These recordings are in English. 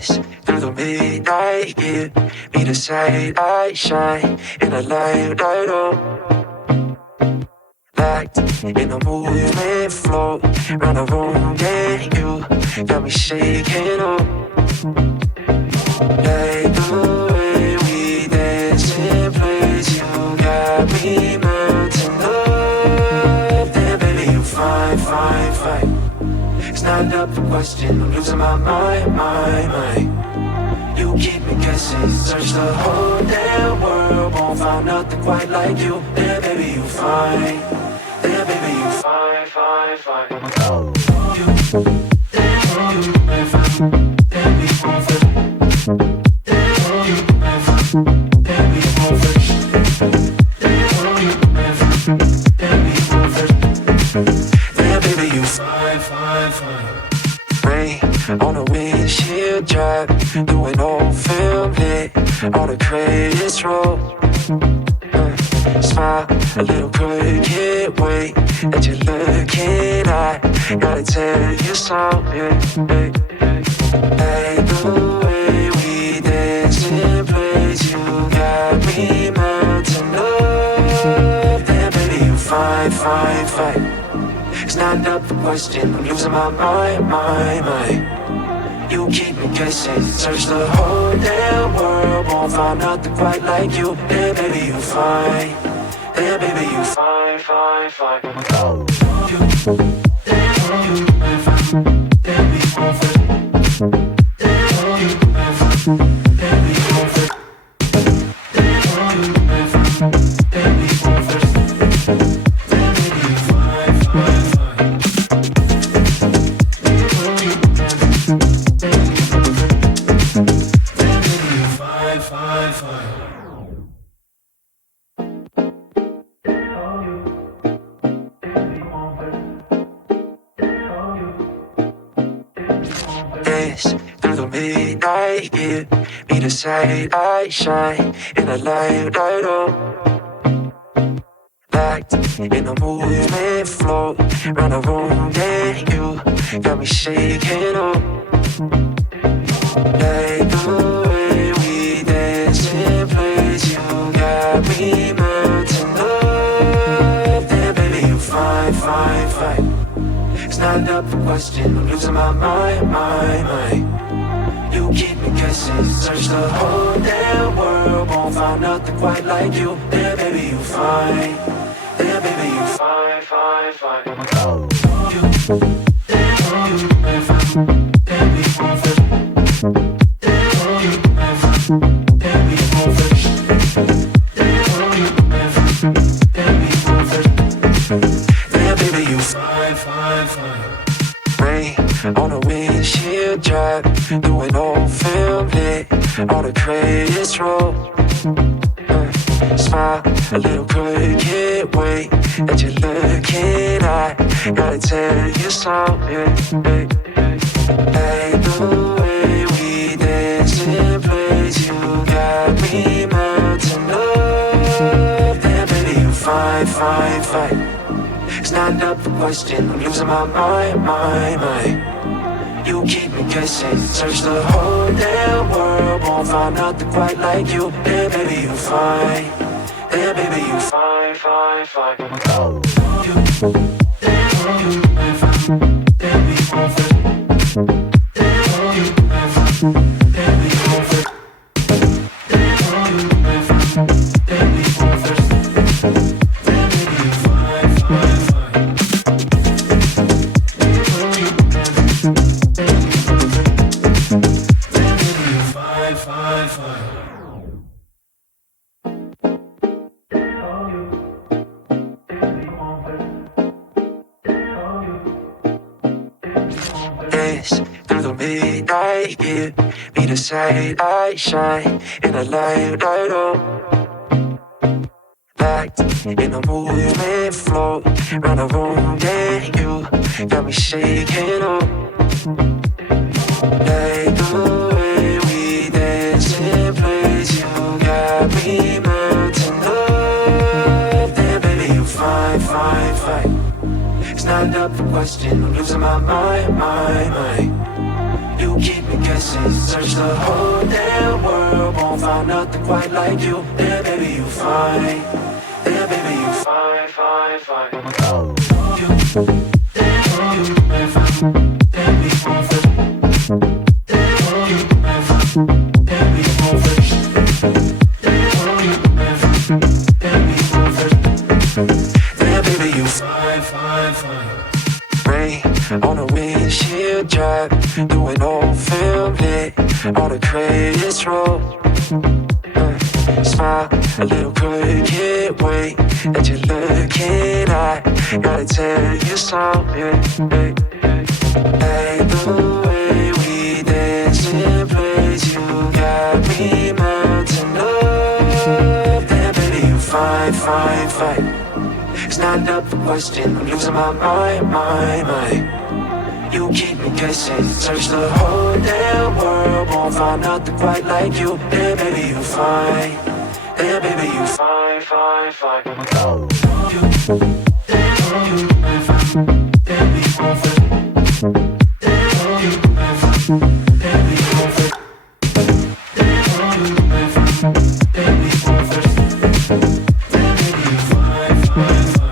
dance through the midnight, give me the sight I shine in a light, light up. Locked in a movement flow round the room, yeah, you got me shaking up. Like the way we dance in place, you got me melting up. Then baby, you fine, fine, fine. It's not up for question, I'm losing my mind. You keep me guessing, search the whole damn world, won't find nothing quite like you. Then baby, you fine. Then baby, you fine, fine, fine. You, then you, then fine. Then we won't fit. Then you, then fine. Then we won't fit. Then you, then fine. Then we won't fit. Then baby, you fine, fine, fine. Rain on the windshield drive, doing old film lit on the greatest road. Smile a little crooked way that you're looking at. Gotta tell you something, yeah. Like the way we dance in place, you got me melting up. Then baby, you fine, fine, fine. It's not up for question, I'm losing my mind. You keep me guessing, search the whole damn world, won't find nothing quite like you. Then baby, you fine. Then baby, you fine, fine, fine. You, then you, then fine. Then we won't fit. Then you, then fine. Then we won't fit. Then you, then fine. Then we won't fit. Then baby, you fine, fine, fine. You, then baby, you fine, fine, fine. Dance through the midnight, give me the sight I shine in a light, light up. Locked in a movement flow round the room, yeah, you got me shaking up. Like the way we dance in place, you got me melting up. Then baby, you fine, fine, fine. It's not up for question, I'm losing my mind. You keep me guessing, search the whole damn world, won't find nothing quite like you. Then baby, you fine. Then baby, you fine, fine, fine. You, then you, then fine. Then we won't fit. Then you, then fine. Then we won't fit. Then you, then fine. Then we won't fit. Then baby, you fine, fine, fine. Rain on the windshield drive, doing old film lit on the greatest road. Smile a little crooked way that you're looking at. Gotta tell you something, yeah. Like the way we dance in place, you got me melting up. Then baby, you fine, fine, fine. It's not up for question, I'm losing my mind. You keep me guessing, search the whole damn world, won't find nothing quite like you. Then baby, you fine. Then baby, you fine, fine, fine. You, then you, then fine. Then we won't fit. Then you, then fine. Then we won't fit. Then you, then fine. Then we won't fit. Then baby, you fine, fine, fine. You, then we won't fit. Then baby, you fine, fine, fine. Dance through the midnight, give me the sight I shine in a light, light up. Locked in a movement flow round the room, yeah, you got me shaking up. Like the way we dance in place, you got me melting up. Then baby, you fine, fine, fine. It's not up for question, I'm losing my mind. You keep me guessing. Search the whole damn world, won't find nothing quite like you. Damn, baby, you fine. Damn, baby, you fine, fine, fine. You, damn, you, fine. Damn, you, fine. Damn, you, fine. Damn, you, fine. Damn, you, fine. Damn, you, fine. Damn, baby, you fine, fine, fine. Rain on a windshield drive, doing old film lit on the greatest road. Smile a little crooked way that you're looking at. Gotta tell you something. Hey, the way we dance in place, you got me melting up. Damn, baby, you fine, fine, fine. It's not up for question, I'm losing my mind. You keep me guessing, search the whole damn world, won't find nothing quite like you. Damn, baby, you fine. Damn, baby, you fine, fine, fine. You, damn, you fine. Damn, you fine. Damn, you fine. Damn, you fine. Damn, you fine. Damn, you fine. Damn, baby, you fine, fine, fine.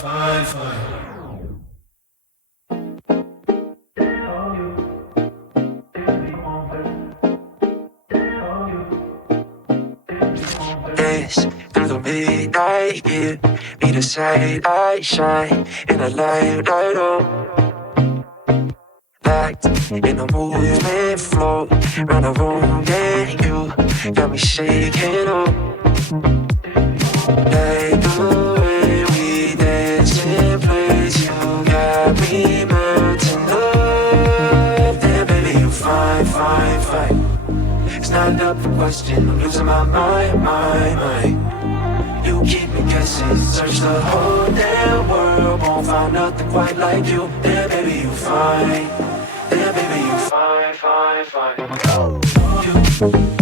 Fine, fine. Dance through the midnight, yeah. Be the sight I shine in the light, light up. Locked in a movement flow, round the room, and you got me shaking up. Like the way we dance in place, you got me melting up. Damn, baby, you fine, fine, fine. It's not up for question, I'm losing my mind. You keep me guessing, search the whole damn world, won't find nothing quite like you. Damn, baby, you fine. Damn, baby, you fine, fine, fine. You